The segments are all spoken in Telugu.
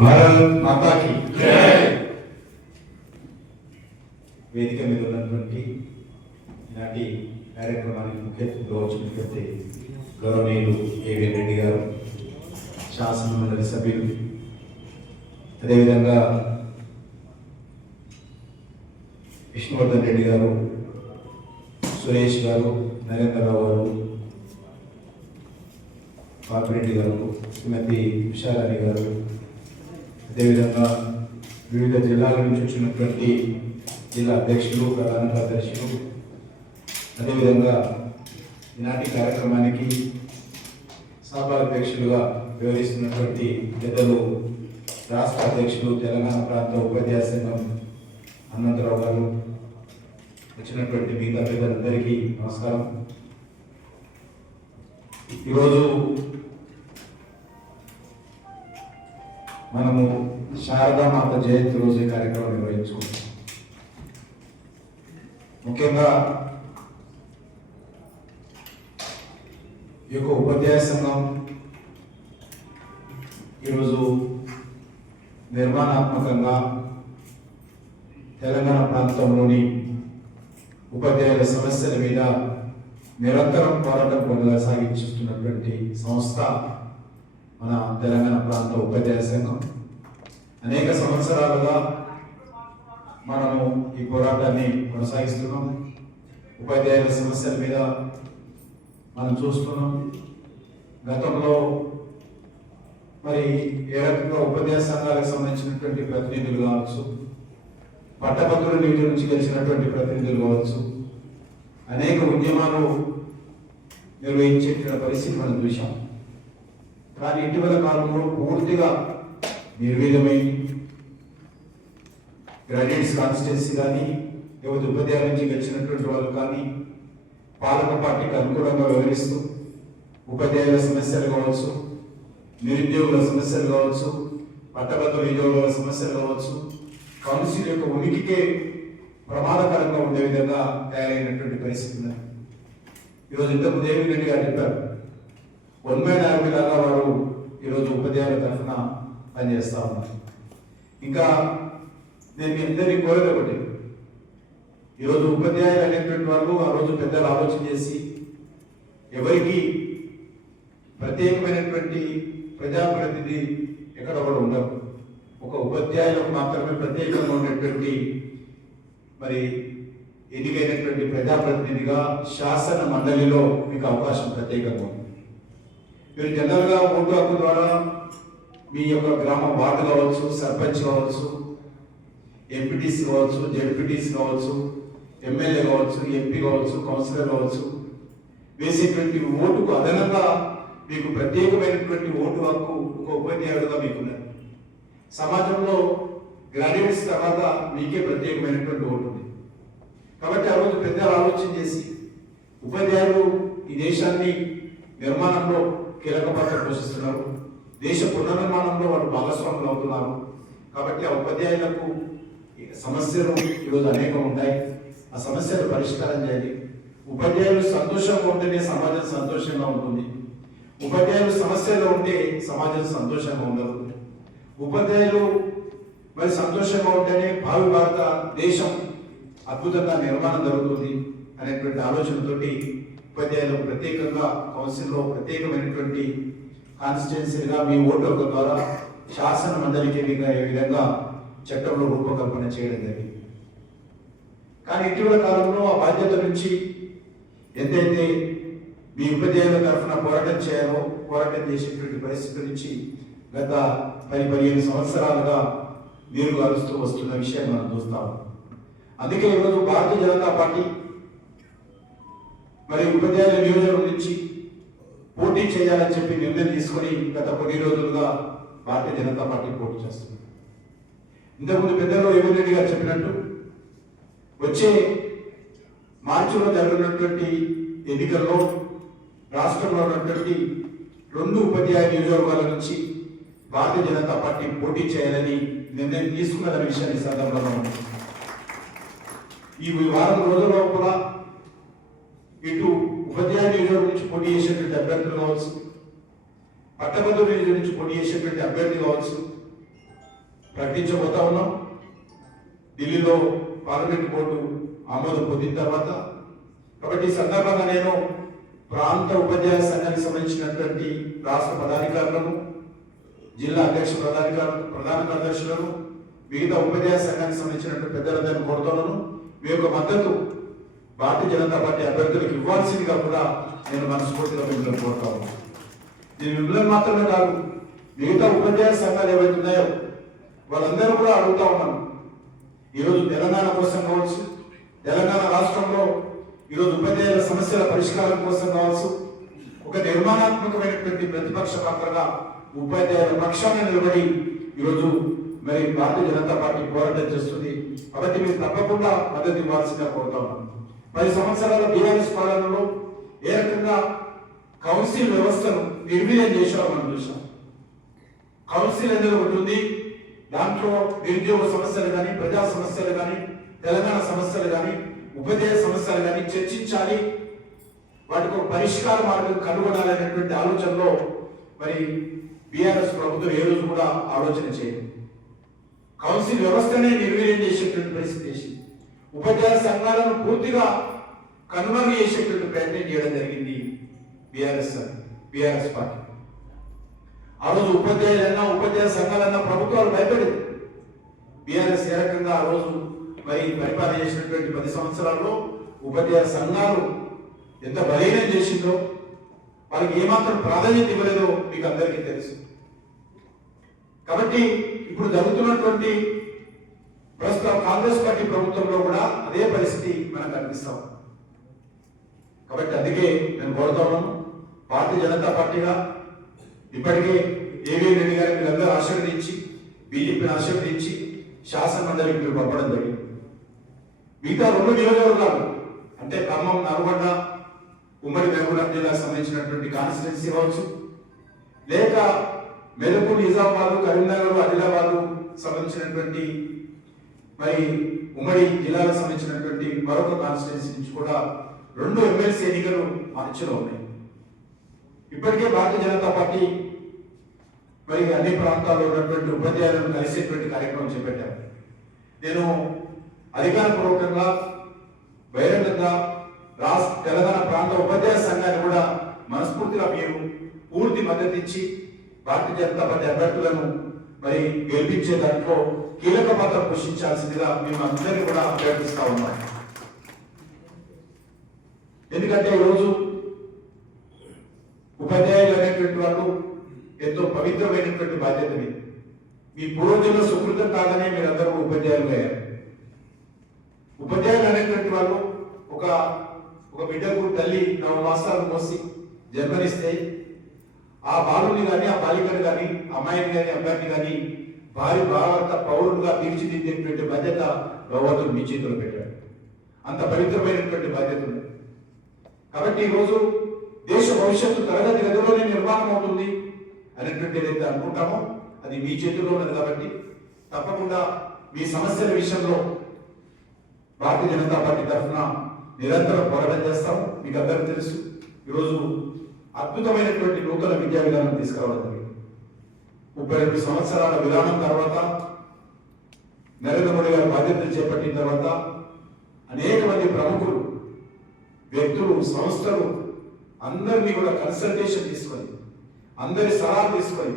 భారత్ మాతాకి వేదిక మీద ఉన్నటువంటి ఈనాటి కార్యక్రమానికి ముఖ్య అతిథిగా వచ్చినటువంటి గౌరవనీయులు ఏవిఎన్ రెడ్డి గారు, శాసన మండలి సభ్యులు, అదేవిధంగా విష్ణువర్ధన్ రెడ్డి గారు, సురేష్ గారు, నరేంద్రరావు గారు, పాపిరెడ్డి గారు, శ్రీమతి ఉషారాణి గారు, అదేవిధంగా వివిధ జిల్లాల నుంచి వచ్చినటువంటి జిల్లా అధ్యక్షులు, ప్రధాన కార్యదర్శులు, అదేవిధంగా ఈనాటి కార్యక్రమానికి సభాధ్యక్షులుగా వ్యవహరిస్తున్నటువంటి పెద్దలు రాష్ట్ర అధ్యక్షులు తెలంగాణ ప్రాంత ఉపాధ్యాయ సంఘం హనుమంతరావు గారు, వచ్చినటువంటి మిగతా పెద్దలందరికీ నమస్కారం. ఈరోజు మనము శారదామాత జయంతి రోజు ఈ కార్యక్రమం నిర్వహించుకుంటాం. ముఖ్యంగా ఈ యొక్క ఉపాధ్యాయ సంఘం ఈరోజు నిర్మాణాత్మకంగా తెలంగాణ ప్రాంతంలోని ఉపాధ్యాయుల సమస్యల మీద నిరంతరం పోరాటం కొనసాగించుతున్నటువంటి సంస్థ మన తెలంగాణ ప్రాంత ఉపాధ్యాయ సంఘం. అనేక సంవత్సరాలుగా మనము ఈ పోరాటాన్ని కొనసాగిస్తున్నాం. ఉపాధ్యాయుల సమస్యల మీద మనం చూస్తున్నాం. గతంలో మరి ఏ రకంగా ఉపాధ్యాయ సంఘాలకు సంబంధించినటువంటి ప్రతినిధులు కావచ్చు, పట్టభద్రుల నిధుల నుంచి గెలిచినటువంటి ప్రతినిధులు కావచ్చు, అనేక ఉద్యమాలు నిర్వహించే పరిస్థితి మనం చూసాం. కానీ ఇటీవల కాలంలో పూర్తిగా నిర్వీర్యమైంది. గ్రాడ్యుయేట్స్ కాన్స్టిట్యున్సీ కానీ, లేకపోతే ఉపాధ్యాయుల నుంచి గెలిచినటువంటి వాళ్ళు కానీ పాలక పార్టీకి అనుకూలంగా వ్యవహరిస్తూ ఉపాధ్యాయుల సమస్యలు కావచ్చు, నిరుద్యోగుల సమస్యలు కావచ్చు, పట్టభద్రుల ఉద్యోగుల సమస్యలు కావచ్చు, కౌన్సిల్ యొక్క ఉనికికే ప్రమాదకరంగా ఉండే విధంగా తయారైనటువంటి పరిస్థితి ఉంది. ఈరోజు ఇంతకు ఏవిఎన్ రెడ్డి గారు చెప్పారు, 1 మ్యాన్ ఆర్మీ లాగా వారు ఈరోజు ఉపాధ్యాయుల తరఫున పనిచేస్తా ఉన్నారు. ఇంకా నేను మీ అందరినీ కోరేది ఒకటి, ఈరోజు ఉపాధ్యాయులు అనేటువంటి వాళ్ళు ఆ రోజు పెద్దలు ఆలోచన చేసి ఎవరికి ప్రత్యేకమైనటువంటి ప్రజాప్రతినిధి ఎక్కడ కూడా ఉండరు. ఒక ఉపాధ్యాయులకు మాత్రమే ప్రత్యేకంగా ఉన్నటువంటి మరి ఎన్నికైనటువంటి ప్రజాప్రతినిధిగా శాసన మండలిలో మీకు అవకాశం ప్రత్యేకంగా ఉంది. మీరు జనరల్గా ఓటు హక్కు ద్వారా మీ యొక్క గ్రామ వార్డు కావచ్చు, సర్పంచ్ కావచ్చు, ఎంపీటీసీ కావచ్చు, జెడ్పీటీసీ కావచ్చు, ఎమ్మెల్యే కావచ్చు, ఎంపీ కావచ్చు, కౌన్సిలర్ కావచ్చు, వేసేటువంటి ఓటుకు అదనంగా మీకు ప్రత్యేకమైనటువంటి ఓటు హక్కు ఒక ఉపాధ్యాయుడుగా మీకున్నది. సమాజంలో గ్రాడ్యుయేట్స్ తర్వాత మీకే ప్రత్యేకమైనటువంటి ఓటు ఉంది. కాబట్టి ఆ రోజు పెద్దలు ఆలోచన చేసి ఉపాధ్యాయులు ఈ దేశాన్ని నిర్మాణంలో కీలక పాత్ర పోషిస్తున్నారు, దేశ పునర్నిర్మాణంలో వాళ్ళు భాగస్వాములు అవుతున్నారు. కాబట్టి ఆ ఉపాధ్యాయులకు సమస్యలు ఈరోజు అనేకం ఉంటాయి. ఆ సమస్యలు పరిష్కారం చేయాలి. ఉపాధ్యాయులు సంతోషంగా ఉంటేనే సమాజం సంతోషంగా ఉంటుంది. ఉపాధ్యాయులు సమస్యలు ఉంటే సమాజం సంతోషంగా ఉండదు. ఉపాధ్యాయులు మరి సంతోషంగా ఉంటేనే భావి భారత దేశం అద్భుతంగా నిర్మాణం జరుగుతుంది అనేటువంటి ఆలోచనతోటి ఉపాధ్యాయులు ప్రత్యేకంగా కౌన్సిల్లో ప్రత్యేకమైనటువంటి కాన్స్టిట్యున్సీగా మీ ఓటర్ల ద్వారా శాసన మండలికి ఏ విధంగా చట్టంలో రూపకల్పన చేయడం జరిగింది. కానీ ఇటీవల కాలంలో ఆ బాధ్యత నుంచి ఎంతైతే మీ ఉపాధ్యాయుల తరఫున పోరాటం చేయాలో పోరాటం చేసేటువంటి పరిస్థితి నుంచి గత 10-15 సంవత్సరాలుగా నీరు గారుస్తూ వస్తున్న విషయాన్ని మనం చూస్తాం. అందుకే ఈరోజు భారతీయ జనతా పార్టీ మరి ఉపాధ్యాయుల నియోజకవర్గం నుంచి పోటీ చేయాలని చెప్పి నిర్ణయం తీసుకొని గత కొన్ని రోజులుగా భారతీయ జనతా పార్టీ పోటీ చేస్తుంది. ఇంతకుముందు పెద్దలు ఏవిఎన్ రెడ్డి గారు చెప్పినట్టు వచ్చే మార్చిలో జరగనున్నటువంటి ఎన్నికల్లో రాష్ట్రంలో ఉన్నటువంటి 2 ఉపాధ్యాయ నియోజకవర్గాల నుంచి భారతీయ జనతా పార్టీ పోటీ చేయాలని నిర్ణయం తీసుకున్న విషయాన్ని సందర్భంలో ఈ వారం రోజుల లోపల ఇటు ఉపాధ్యాయ నియోజకవర్గం నుంచి పోటీ చేసేటువంటి అభ్యర్థులు కావచ్చు, పట్టభద్రుల నియోజకవర్గం నుంచి పోటీ చేసేటువంటి అభ్యర్థి కావచ్చు, ప్రకటించబోతా ఉన్నాం. ఢిల్లీలో పార్లమెంట్ బోర్డు ఆమోదం పొందిన తర్వాత. కాబట్టి ఈ సందర్భంగా నేను ప్రాంత ఉపాధ్యాయ సంఘానికి సంబంధించినటువంటి రాష్ట్ర పదాధికారులను, జిల్లా అధ్యక్ష ప్రధాన కార్యదర్శులను, మిగతా ఉపాధ్యాయ సంఘానికి సంబంధించినటువంటి పెద్దలందరినీ కోరుతున్నాను. మీ యొక్క మద్దతు భారతీయ జనతా పార్టీ అభ్యర్థులకు ఇవ్వాల్సిందిగా కూడా నేను మనస్ఫూర్తిగా మిమ్మల్ని కోరుతా ఉన్నాను. నేను మిమ్మల్ని మాత్రమే కాదు, మిగతా ఉపాధ్యాయ సంఘాలు ఏవైతే ఉన్నాయో వాళ్ళందరూ కూడా అడుగుతా ఉన్నాను. ఈరోజు తెలంగాణ కోసం కావచ్చు, తెలంగాణ రాష్ట్రంలో ఈరోజు ఉపాధ్యాయుల సమస్యల పరిష్కారం కోసం కావచ్చు, ఒక నిర్మాణాత్మకమైనటువంటి ప్రతిపక్ష పాత్రగా ఉపాధ్యాయుల పక్షాన నిలబడి ఈరోజు మరి భారతీయ జనతా పార్టీ పోరాటం చేస్తుంది. కాబట్టి మీరు తప్పకుండా మద్దతు ఇవ్వాల్సిందిగా కోరుతా ఉన్నాను. 10 సంవత్సరాల బీఆర్ఎస్ పాలనలో ఏ రకంగా కౌన్సిల్ వ్యవస్థను నిర్వీర్యం చేశారో మనం చూసాం. కౌన్సిల్ అనేది ఒకటి ఉంది, దాంట్లో నిరుద్యోగ సమస్యలు కానీ, ప్రజా సమస్యలు కానీ, తెలంగాణ సమస్యలు కానీ, ఉపాధ్యాయ సమస్యలు కానీ చర్చించాలి, వాటికి ఒక పరిష్కార మార్గం కనుగొనాలనేటువంటి ఆలోచనలో మరి బీఆర్ఎస్ ప్రభుత్వం ఏ రోజు కూడా ఆలోచన చేయదు. కౌన్సిల్ వ్యవస్థనే నిర్వీర్యం చేసేటువంటి పరిస్థితి చేసింది. ఉపాధ్యాయ సంఘాలను పూర్తిగా కనుమరుగు చేసేటువంటి ప్రయత్నం చేయడం జరిగింది బీఆర్ఎస్ పార్టీ. ఆ రోజు ఉపాధ్యాయులన్నా, ఉపాధ్యాయ సంఘాలన్నా ప్రభుత్వాలు భయపడేది. బీఆర్ఎస్ ఏ రకంగా ఆ రోజు మరి పరిపాలన చేసినటువంటి 10 సంవత్సరాల్లో ఉపాధ్యాయ సంఘాలు ఎంత బలహీనం చేసిందో, వాళ్ళకి ఏమాత్రం ప్రాధాన్యత ఇవ్వలేదో మీకు అందరికీ తెలుసు. కాబట్టి ఇప్పుడు జరుగుతున్నటువంటి ప్రస్తుతం కాంగ్రెస్ పార్టీ ప్రభుత్వంలో కూడా అదే పరిస్థితి మనకు కనిపిస్తాం. కాబట్టి అందుకే నేను కోరుతా ఉన్నాను, భారతీయ జనతా పార్టీగా ఇప్పటికే ఏవీ రెడ్డి గారిని మీరందరూ ఆశీర్వదించి, బీజేపీని ఆశీర్వదించి శాసన మండలికి మీరు పంపడం జరిగింది. మిగతా 2 నియోజకవర్గాలు అంటే ఖమ్మం, నల్గొండ, ఉమ్మడి మహబూబ్నగర్ జిల్లాకు సంబంధించినటువంటి కాన్స్టిట్యున్సీ కావచ్చు, లేక మెదక్, నిజామాబాద్, కరీంనగర్, ఆదిలాబాద్ సంబంధించినటువంటి మరి ఉమ్మడి జిల్లాలకు సంబంధించినటువంటి మరొక కాన్స్టిట్యున్సీ నుంచి కూడా 2 ఎమ్మెల్సీ ఎన్నికలు మార్చిలో ఉన్నాయి. ఇప్పటికే భారతీయ జనతా పార్టీ మరి అన్ని ప్రాంతాల్లో ఉన్నటువంటి ఉపాధ్యాయులను కలిసేటువంటి కార్యక్రమం చేపట్టారు. నేను అధికారపూర్వకంగా బహిరంగంగా తెలంగాణ ప్రాంత ఉపాధ్యాయ సంఘాన్ని కూడా మనస్ఫూర్తిగా మీరు పూర్తి మద్దతు ఇచ్చి భారతీయ జనతా పార్టీ అభ్యర్థులను మరి గెలిపించే దాంట్లో కీలక పాత్ర పోషించాల్సిందిగా మేము అందరినీ కూడా అభ్యర్థిస్తా ఉన్నాం. ఎందుకంటే ఈరోజు ఉపాధ్యాయులు అనేటువంటి వాళ్ళు ఎంతో పవిత్రమైనటువంటి బాధ్యతని, మీ పూర్వజన్మ సుకృతం కాదనే మీరందరూ ఉపాధ్యాయులు అయ్యారు. ఉపాధ్యాయులు అనేటువంటి వాళ్ళు ఒక బిడ్డకు తల్లి 9 మాసాలు మోసి జన్మనిస్తే ఆ బాలుని కానీ, ఆ బాలికను కానీ, అమ్మాయిని కానీ, అబ్బాయిని కానీ భారత పౌరులుగా తీర్చిదిద్దేటువంటి బాధ్యత భగవంతుడు మీ చేతిలో పెట్టాడు. అంత పవిత్రమైనటువంటి బాధ్యత ఉంది. కాబట్టి ఈరోజు దేశ భవిష్యత్తు తరగతి గదిలోనే నిర్మాణం అవుతుంది అనేటువంటి ఏదైతే అనుకుంటామో అది మీ చేతిలో ఉన్నది. కాబట్టి తప్పకుండా మీ సమస్యల విషయంలో భారతీయ జనతా పార్టీ తరఫున నిరంతరం పోరాటం చేస్తాము. మీకు అందరికీ తెలుసు, ఈరోజు అద్భుతమైనటువంటి నూతన విద్యా విధానం తీసుకురావడం జరిగింది. 32 సంవత్సరాల విధానం తర్వాత నరేంద్ర మోడీ గారు బాధ్యతలు చేపట్టిన తర్వాత అనేక మంది ప్రముఖులు, వ్యక్తులు, సంస్థలు అందరినీ కూడా కన్సల్టేషన్ తీసుకొని, అందరి సలహా తీసుకొని,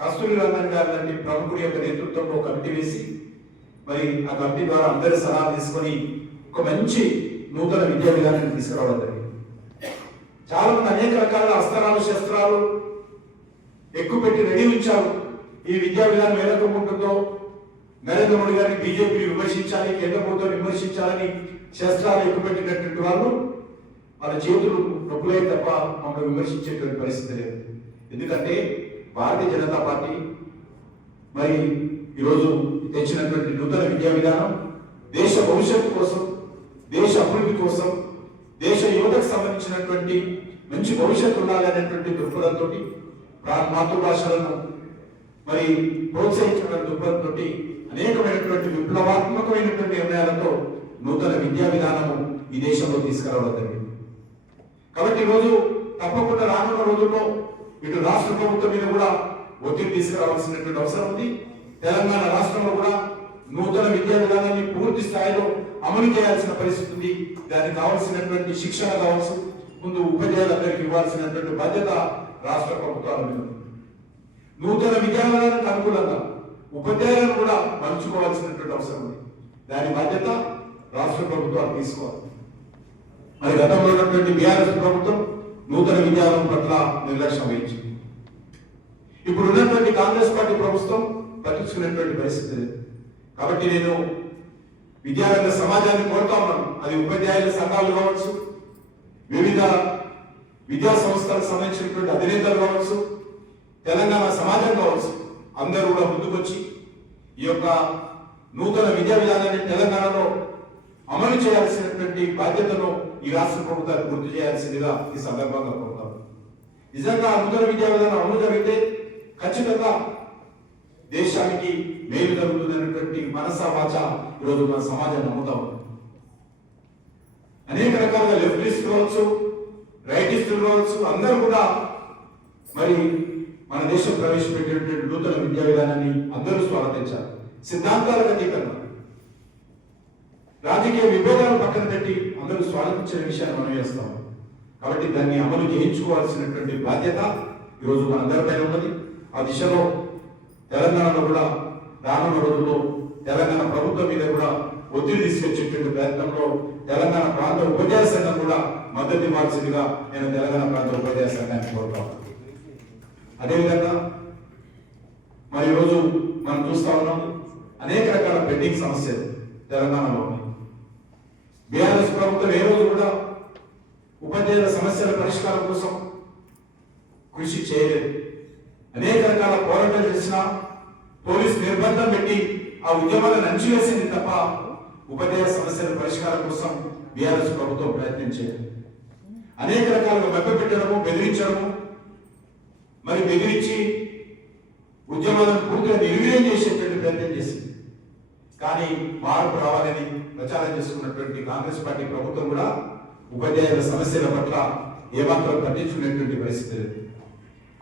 కస్తూరి రంగన్ గారు లాంటి ప్రముఖుడి యొక్క నేతృత్వంలో కమిటీ వేసి మరి ఆ కమిటీ ద్వారా అందరి సలహా తీసుకొని ఒక మంచి నూతన విద్యా విధానాన్ని తీసుకురావడం జరిగింది. చాలా మంది అనేక రకాల అస్త్రాలు, శస్త్రాలు ఎక్కువ పెట్టి రెడీ ఉంచారు. ఈ విద్యా విధానం ఏ రకంగా ఉంటుందో, నరేంద్ర మోడీ గారిని బీజేపీని విమర్శించాలి, కేంద్ర ప్రభుత్వాన్ని విమర్శించాలని శస్త్రాలు ఎక్కువ పెట్టినటువంటి వాళ్ళు వాళ్ళ చేతులు నొప్పులే తప్ప మమ్మల్ని విమర్శించేటువంటి పరిస్థితి లేదు. ఎందుకంటే భారతీయ జనతా పార్టీ మరి ఈరోజు తెచ్చినటువంటి నూతన విద్యా విధానం దేశ భవిష్యత్తు కోసం, దేశ అభివృద్ధి కోసం, దేశ యువతకు సంబంధించినటువంటి మంచి భవిష్యత్తు ఉండాలి అనేటువంటి దృక్పథంతో, మాతృభాషలను మరి ప్రోత్సహించడం దృక్పథంతో అనేకమైనటువంటి విప్లవాత్మకమైనటువంటి నిర్ణయాలతో నూతన విద్యా విధానము ఈ దేశంలో తీసుకురావడం జరిగింది. కాబట్టి ఈరోజు తప్పకుండా రానున్న రోజుల్లో ఇటు రాష్ట్ర ప్రభుత్వం మీద కూడా ఒత్తిడి తీసుకురావాల్సినటువంటి అవసరం ఉంది. తెలంగాణ రాష్ట్రంలో కూడా నూతన విద్యా విధానాన్ని పూర్తి స్థాయిలో అమలు చేయాల్సిన పరిస్థితి ఉంది. దానికి కావాల్సినటువంటి శిక్షణ కావచ్చు, ముందు ఉపాధ్యాయులందరికీ ఇవ్వాల్సినటువంటి బాధ్యత రాష్ట్ర ప్రభుత్వాల మీద ఉంది. నూతన విద్యా విధానానికి అనుకూలంగా ఉపాధ్యాయులను కూడా మలుచుకోవాల్సినటువంటి అవసరం ఉంది. దాని బాధ్యత రాష్ట్ర ప్రభుత్వాలు తీసుకోవాలి. మరి గతంలో ఉన్నటువంటి బీఆర్ఎస్ ప్రభుత్వం నూతన విద్యాలయం పట్ల నిర్లక్ష్యం వహించింది. ఇప్పుడు ఉన్నటువంటి కాంగ్రెస్ పార్టీ ప్రభుత్వం పట్టించుకునేటువంటి పరిస్థితి లేదు. కాబట్టి నేను విద్యారంగ సమాజాన్ని కోరుతా ఉన్నాను. అది ఉపాధ్యాయుల సంఘాలు కావచ్చు, వివిధ విద్యా సంస్థలకు సంబంధించినటువంటి అధినేతలు కావచ్చు, తెలంగాణ సమాజం కావచ్చు, అందరూ కూడా ముందుకొచ్చి ఈ యొక్క నూతన విద్యా విధానాన్ని తెలంగాణలో అమలు చేయాల్సినటువంటి బాధ్యతను ఈ రాష్ట్ర ప్రభుత్వాలు గుర్తు చేయాల్సిందిగా ఈ సందర్భంగా కోరుతాను. నిజంగా నూతన విద్యా విధానం అమలు జరిగితే ఖచ్చితంగా దేశానికి మేలు జరుగుతుందనేటువంటి మనసా వాచ ఈరోజు మన సమాజం నమ్ముతా ఉంది. అనేక రకాలుగా లెఫ్టిస్ట్ కావచ్చు, రైటిస్టులు కావచ్చు, అందరూ కూడా మరి మన దేశం ప్రవేశపెట్టినటువంటి నూతన విద్యా విధానాన్ని అందరూ స్వాగతించారు. సిద్ధాంతాలకు అతీతంగా రాజకీయ విభేదాలు పక్కన పెట్టి అందరూ స్వాగతించిన విషయాన్ని మనం చేస్తాం. కాబట్టి దాన్ని అమలు చేయించుకోవాల్సినటువంటి బాధ్యత ఈరోజు మనందరిపైన ఉన్నది. ఆ దిశలో తెలంగాణలో కూడా రానున్న రోజుల్లో తెలంగాణ ప్రభుత్వం మీద కూడా ఒత్తిడి తీసుకొచ్చేటువంటి ప్రయత్నంలో తెలంగాణ ప్రాంత ఉపాధ్యాయ సంఘం కూడా మద్దతు ఇవ్వాల్సిందిగా నేను తెలంగాణ ప్రాంత ఉపాధ్యాయ సంఘాన్ని కోరుతాను. అదేవిధంగా మరి ఈరోజు మనం చూస్తా ఉన్నాం అనేక రకాల పెండింగ్ సమస్యలు తెలంగాణలో ఉన్నాయి. బీఆర్ఎస్ ప్రభుత్వం ఏ రోజు కూడా ఉపాధ్యాయుల సమస్యల పరిష్కారం కోసం కృషి చేయలేదు. అనేక రకాల పోరాటాలు చేసిన పోలీసు నిర్బంధం పెట్టి ఆ ఉద్యమాలను అణచివేసింది తప్ప ఉపాధ్యాయ సమస్యల పరిష్కారం కోసం బీఆర్ఎస్ ప్రభుత్వం ప్రయత్నించేది. అనేక రకాలుగా మభ్యపెట్టడము, బెదిరించడము, మరి బెదిరించి ఉద్యమాలను పూర్తిగా నిర్వీర్యం చేసేటువంటి ప్రయత్నం చేసింది. కానీ మార్పు రావాలని ప్రచారం చేసుకున్నటువంటి కాంగ్రెస్ పార్టీ ప్రభుత్వం కూడా ఉపాధ్యాయుల సమస్యల పట్ల ఏమాత్రం పట్టించుకునేటువంటి పరిస్థితి లేదు.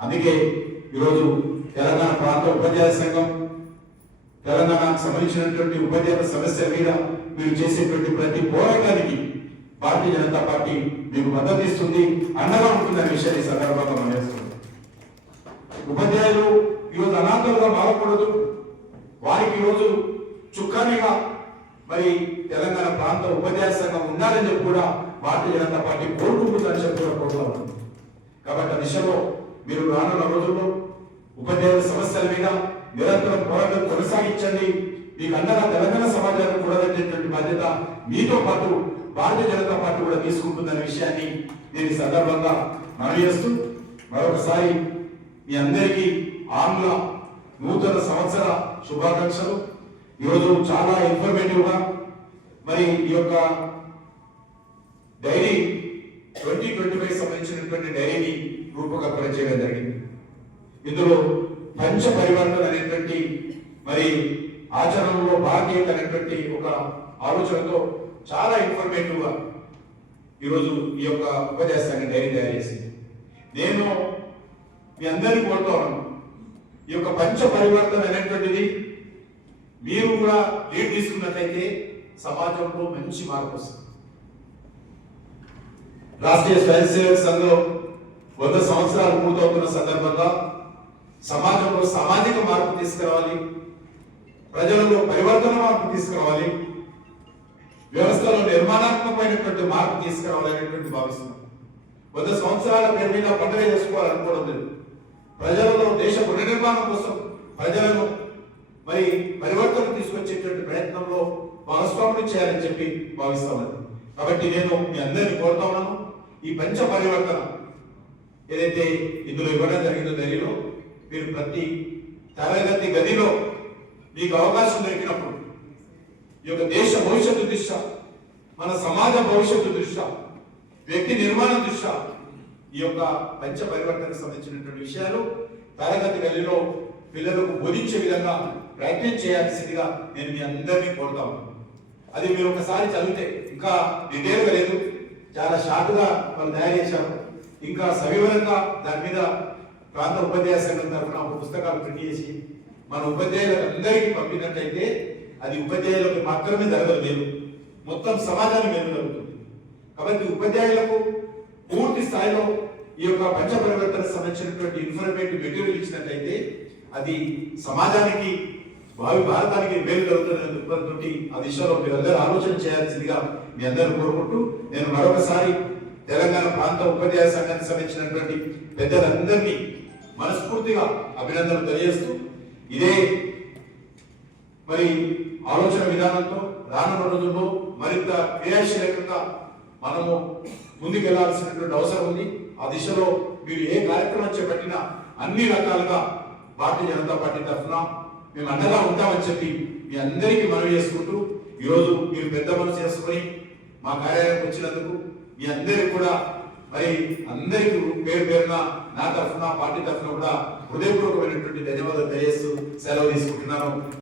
అందుకే ఈరోజు తెలంగాణ ప్రాంత ఉపాధ్యాయ సంఘం తెలంగాణకు సంబంధించినటువంటి ఉపాధ్యాయుల సమస్యల మీద మీరు చేసేటువంటి ప్రతి పోరాటానికి భారతీయ జనతా పార్టీ మీకు మద్దతు ఇస్తుంది, అండగా ఉంటుందనే విషయాన్ని సందర్భంగా మనం చేస్తుంది. ఉపాధ్యాయులు ఈరోజు అనాథలుగా మారకూడదు, వారికి ఈరోజు చుక్కానిగా మరి తెలంగాణ ప్రాంత ఉపాధ్యాయ సంఘం ఉండాలని చెప్పి కూడా భారతీయ జనతా పార్టీ కోరుకుంటుందని చెప్పి కూడా కోరుతున్నాం. కాబట్టి ఆ దిశలో మీరు రానున్న రోజుల్లో ఉపాధ్యాయుల సమస్యల మీద నిరంతరం పోరాటం కొనసాగించండి. మీకు అండగా తెలంగాణ సమాజాన్ని కూడగట్టేటువంటి బాధ్యత మీతో పాటు భారతీయ జనతా పార్టీ కూడా తీసుకుంటుందనే విషయాన్ని నేను ఈ సందర్భంగా మనవి చేస్తూ మరొకసారి మీ అందరికీ ఆంగ్ల నూతన సంవత్సర శుభాకాంక్షలు. ఈరోజు చాలా ఇన్ఫర్మేటివ్ గా మరి ఈ యొక్క డైరీ 2025 సంబంధించినటువంటి డైరీని రూపకల్పన చేయడం జరిగింది. ఇందులో పంచ పరివర్తన అనేటువంటి మరి ఆచరణలో భారతీయత అనేటువంటి ఒక ఆలోచనతో చాలా ఇన్ఫర్మేటివ్ గా ఈరోజు ఈ యొక్క ఉపాధ్యాయ సంఘం డైరీ తయారు చేసింది. నేను మీ అందరినీ కోరుతా ఉన్నాను, ఈ యొక్క పంచ పరివర్తన అనేటువంటిది మీరు కూడా లీడ్ తీసుకున్నట్లయితే సమాజంలో మంచి మార్పు వస్తుంది. రాష్ట్రీయ స్వయం సేవక సంఘం 100 సంవత్సరాలు పూర్తవుతున్న సందర్భంగా సమాజంలో సామాజిక మార్పు తీసుకురావాలి, ప్రజలలో పరివర్తన మార్పు తీసుకురావాలి, వ్యవస్థలో నిర్మాణాత్మకమైనటువంటి మార్పు తీసుకురావాలి అనేటువంటి భావిస్తున్నాం. 100 సంవత్సరాల పేరు మీద పండుగ చేసుకోవాలనుకోవడం లేదు. ప్రజలలో దేశ పునర్నిర్మాణం కోసం ప్రజలను మరి పరివర్తన తీసుకొచ్చేటువంటి ప్రయత్నంలో భాగస్వాములు చేయాలని చెప్పి భావిస్తామని. కాబట్టి నేను మీ అందరినీ కోరుతా ఉన్నాను, ఈ పంచ పరివర్తన ఏదైతే ఇందులో ఇవ్వడం జరిగిందో డైరీలో మీరు ప్రతి తరగతి గదిలో మీకు అవకాశం దొరికినప్పుడు ఈ యొక్క దేశ భవిష్యత్తు దృష్ట్యా, మన సమాజ భవిష్యత్తు దృష్ట్యా, వ్యక్తి నిర్మాణం దృష్ట్యా ఈ యొక్క పంచ పరివర్తనకు సంబంధించినటువంటి విషయాలు తరగతి గదిలో పిల్లలకు బోధించే విధంగా ప్రయత్నం చేయాల్సిందిగా నేను మీ అందరినీ కోరుతాను. అది మీరు ఒకసారి చదివితే ఇంకా డీటెయిల్గా లేదు, చాలా షార్ట్గా వాళ్ళు తయారు చేశారు. ఇంకా సవివరంగా దాని మీద ప్రాంత ఉపాధ్యాయ సంఘం తరఫున ఒక పుస్తకాలు ప్రింట్ చేసి మన ఉపాధ్యాయులకు అందరికీ పంపినట్లయితే అది ఉపాధ్యాయులకు మాత్రమే జరగదు మేలు, మొత్తం సమాజానికి మేలు జరుగుతుంది. కాబట్టి ఉపాధ్యాయులకు పూర్తి స్థాయిలో ఈ యొక్క పంచ పరివర్తన సంబంధించినటువంటి ఇన్ఫర్మేటివ్ మెటీరియల్ ఇచ్చినట్లయితే అది సమాజానికి భావి భారతానికి మేలు జరుగుతున్న దృక్పథంతో ఆ దిశలో మీరందరూ ఆలోచన చేయాల్సిందిగా మీ అందరూ కోరుకుంటూ నేను మరొకసారి తెలంగాణ ప్రాంత ఉపాధ్యాయ సంఘానికి సంబంధించినటువంటి పెద్దలందరినీ మనస్ఫూర్తిగా అభినందనలు తెలియజేస్తూ ఇదే మరి ఆలోచన విధానంతో రానున్న రోజుల్లో మరింత క్రియాశీలకంగా మనము ముందుకెళ్లాల్సినటువంటి అవసరం ఉంది. ఆ దిశలో మీరు ఏ కార్యక్రమం చేపట్టినా అన్ని రకాలుగా భారతీయ జనతా పార్టీ తరఫున మేము అండగా ఉంటామని చెప్పి మీ అందరికీ మనవి చేసుకుంటూ ఈరోజు మీరు పెద్ద మనసు చేసుకొని మా కార్యాలయానికి వచ్చినందుకు మీ అందరికీ కూడా మరి అందరికీ పేరు పేరున నా తరఫున పార్టీ తరఫున కూడా హృదయపూర్వకమైనటువంటి ధన్యవాదాలు తెలియజేస్తూ సెలవు తీసుకుంటున్నాను.